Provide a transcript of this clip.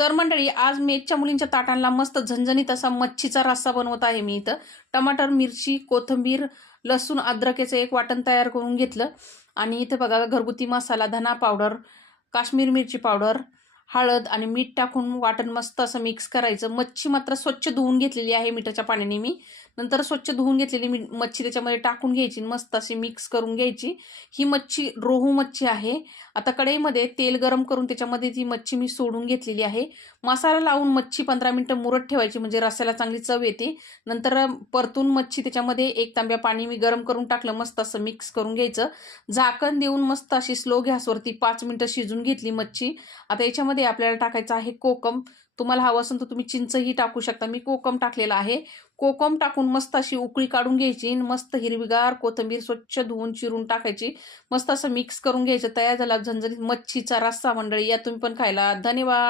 तर मंडळी, आज मेघच्या मुलींच्या ताटांना मस्त झणझणीत असा मच्छीचा रस्सा बनवत आहे मी इथं. टमाटर, मिरची, कोथिंबीर, लसूण, अद्रकेचं एक वाटण तयार करून घेतलं. आणि इथं बघा, घरगुती मसाला, धना पावडर, काश्मीर मिरची पावडर, हळद आणि मीठ टाकून वाटण मस्त असं मिक्स करायचं. मच्छी मात्र स्वच्छ धुवून घेतलेली आहे मिठाच्या पाण्याने मी. नंतर स्वच्छ धुवून घेतलेली मच्छी त्याच्यामध्ये टाकून घ्यायची, मस्त अशी मिक्स करून घ्यायची. ही मच्छी रोहू मच्छी आहे. आता कढईमध्ये तेल गरम करून त्याच्यामध्ये ती मच्छी मी सोडून घेतलेली आहे. मसाला लावून मच्छी 15 मिनिटं मुरत ठेवायची, म्हणजे रस्स्याला चांगली चव येते. नंतर परतून मच्छी त्याच्यामध्ये 1 तांब्या पाणी मी गरम करून टाकलं, मस्त असं मिक्स करून घ्यायचं. झाकण देऊन मस्त अशी स्लो गॅसवरती 5 मिनिटं शिजून घेतली मच्छी. आता याच्यामध्ये आपल्याला टाकायचं आहे कोकम. तुम्हाला हवं असेल तर तुम्ही चिंचही टाकू शकता. मी कोकम टाकलेला आहे. कोकम टाकून मस्त अशी उकळी काढून घ्यायची. मस्त हिरवीगार कोथिंबीर स्वच्छ धुवून चिरून टाकायची. मस्त असं मिक्स करून घ्यायचं. तयार झाला झणझणीत मच्छीचा रस्सा मंडळी. या तुम्ही पण खायला. धन्यवाद.